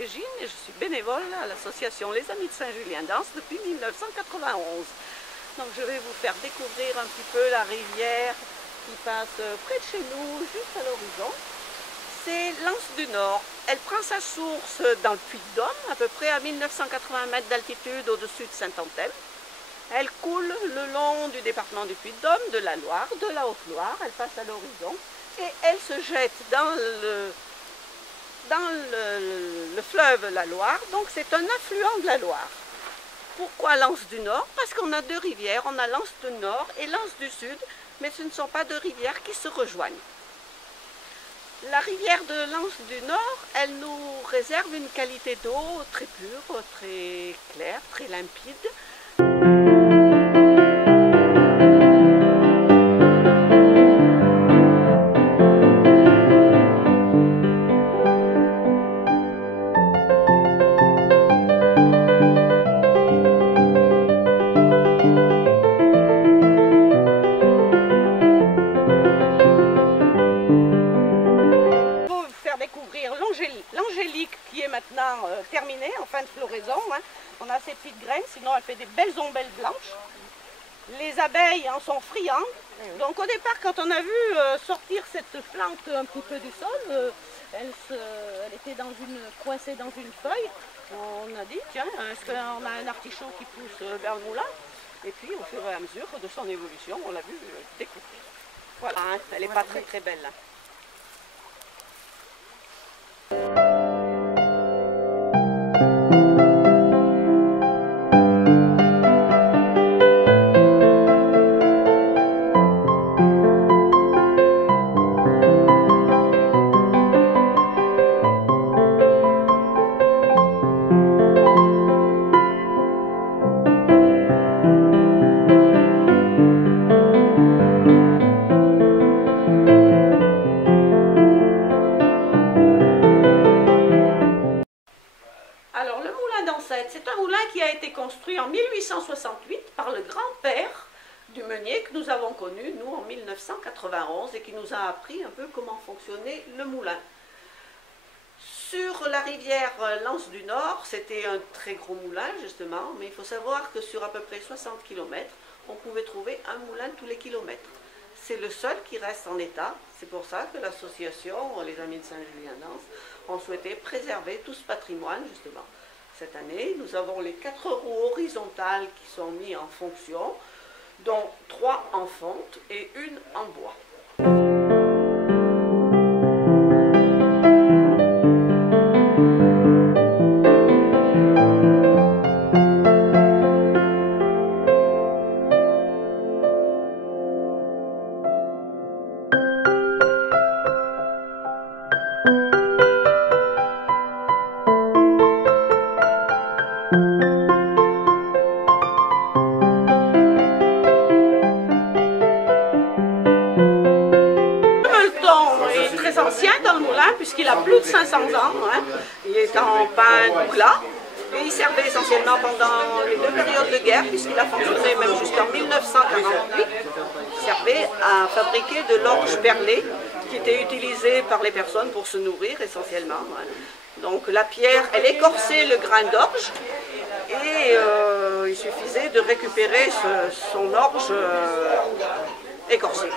Régine et je suis bénévole à l'association Les Amis de Saint-Julien-d'Ans depuis 1991. Donc je vais vous faire découvrir un petit peu la rivière qui passe près de chez nous, juste à l'horizon. C'est l'Anse du Nord. Elle prend sa source dans le Puy-de-Dôme, à peu près à 1980 mètres d'altitude au-dessus de Saint-Anthelme. Elle coule le long du département du Puy-de-Dôme, de la Loire, de la Haute-Loire. Elle passe à l'horizon et elle se jette dans le fleuve la Loire. Donc c'est un affluent de la Loire. Pourquoi l'Anse du Nord? Parce qu'on a deux rivières. On a l'Anse du Nord et l'Anse du Sud, mais ce ne sont pas deux rivières qui se rejoignent. La rivière de l'Anse du Nord, elle nous réserve une qualité d'eau très pure, très claire, très limpide. Découvrir l'angélique qui est maintenant terminée, en fin de floraison. On a ces petites graines, sinon elle fait des belles ombelles blanches. Les abeilles en sont friandes. Donc au départ, quand on a vu sortir cette plante un petit peu du sol, elle était coincée dans une feuille. On a dit, tiens, est-ce qu'on a un artichaut qui pousse vers le moulin? Et puis au fur et à mesure de son évolution, on l'a vu découvrir. Voilà, elle n'est pas très très belle. C'est un moulin qui a été construit en 1868 par le grand-père du meunier que nous avons connu, nous, en 1991, et qui nous a appris un peu comment fonctionnait le moulin. Sur la rivière l'Anse du Nord, c'était un très gros moulin, justement, mais il faut savoir que sur à peu près 60 km, on pouvait trouver un moulin tous les kilomètres. C'est le seul qui reste en état. C'est pour ça que l'association Les Amis de Saint-Julien-d'Ans ont souhaité préserver tout ce patrimoine, justement. Cette année, nous avons les 4 roues horizontales qui sont mises en fonction, dont 3 en fonte et 1 en bois. Ancien dans le moulin puisqu'il a plus de 500 ans, il est en pin douglas et il servait essentiellement pendant les 2 périodes de guerre puisqu'il a fonctionné même jusqu'en 1948. Il servait à fabriquer de l'orge perlée qui était utilisée par les personnes pour se nourrir essentiellement. Donc la pierre, elle écorçait le grain d'orge et il suffisait de récupérer son orge écorcée.